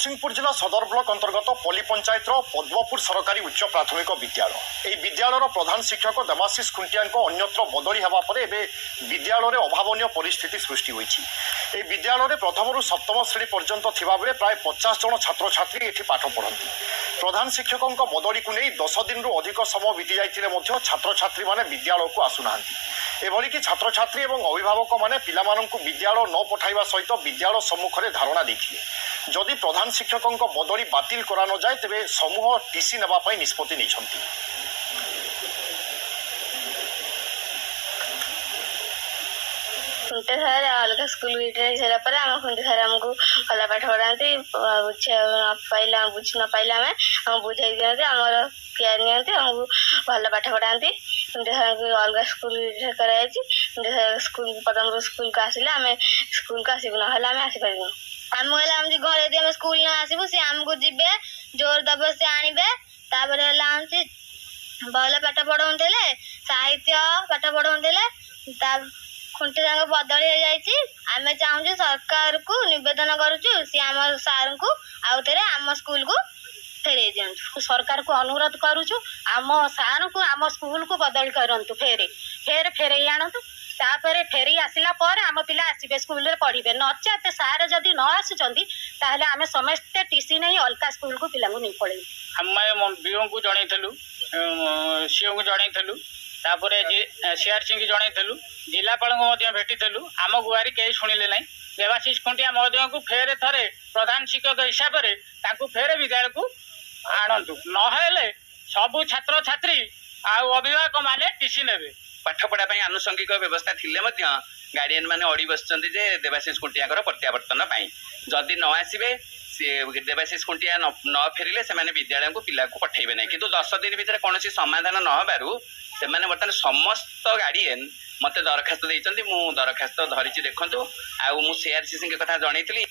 जगतसिंहपुर जिला सदर ब्लॉक अंतर्गत पल्ली पंचायत पद्मपुर सरकारी उच्च प्राथमिक विद्यालय विद्यालय प्रधान शिक्षक देवाशीष खुंटिया अन्यत्र बदली होगा पर विद्यालय अभावन परिस्थिति सृष्टि होती। विद्यालय प्रथम रु सप्तम श्रेणी पर्यंत थिबा बेले प्राय 50 जन छात्र छात्री एठी पाठ पढ़ती। प्रधान शिक्षकों बदली को नहीं 10 दिन रु अधिक समय बीती जाइए छात्र छात्री माने विद्यालय को आसुना एभलिक छात्र छात्री और अभिभावक माने पिलामानंकु विद्यालय न पठाइबा सहित विद्यालय सम्मुखें धारणा देथिले। जदि प्रधान शिक्षकों बदली बातिल करा न जाए तेबे समूह टीसी नेबापई निष्पत्ति नैछंती। खुंटे सर अलग स्कूल सारा पर आम खुंटे सर आमको भल पाठ पढ़ाती पाइला बुझी न पाइला आम बुझाई दिखाते आमर केयर नियंती आमको भल पाठ पढ़ाती। खुंटे सर को अलग स्कूल कराई खुंटे सर स्कूल पदम स्कूल को आसिले आम स्कूल को आसबू ना आम आसपार आम घर यदि आम स्कूल न आसबू सी आमको जी जोर दब से आणवे तापर भल पाठ पढ़ाऊे साहित्य पाठ पढ़ाऊे खुंटे सार बदली हो जाए। आम चाहूँ सरकार को निवेदन करुचु सी आम सार को आउ थे आम स्कूल को फेरे दिंतु। सरकार को अनुरोध करुचु आम सार को आम स्कूल को बदली करंतु फेरे आणतु तापर फेरी आसला पर आम पिला आसबे स्कूल रे पढ़े नचेत सार जदि न आसुचंती ताहले आमे समस्ते टीसी नहीं अलग स्कूल को पिला नहीं पड़े। आम बीओ को जनइलु सीओ को जनइलु तापर सीआरसी की जनइलु जिलापाल को भेटिलु आम गुआरी कहीं शुणिले ना। देवाशीष खुंटिया महोदय को फेरे थे प्रधान शिक्षक हिसाब से फेरे विद्यालय को आणतु नहेले सबू छात्र छात्री अभिभावक माने टीसी नेबे। पाठपढ़ा आनुषंगिक व्यवस्था थिले गार्डियन माने अड़ी बसचंती जे देवाशीष खुंटिया प्रत्यावर्तन जदि न आसबे देवाशीष खुंटिया न फेरिले से विद्यालय को पिला को पठेबे नहीं। किंतु 10 दिन भितर कौन समाधान न होबारु से बर्तमान समस्त गार्डियन मते दरखास्त देइचंती। मु दरखास्त धरिची देखंतु आ मु सीआरसी कथा जणैतली।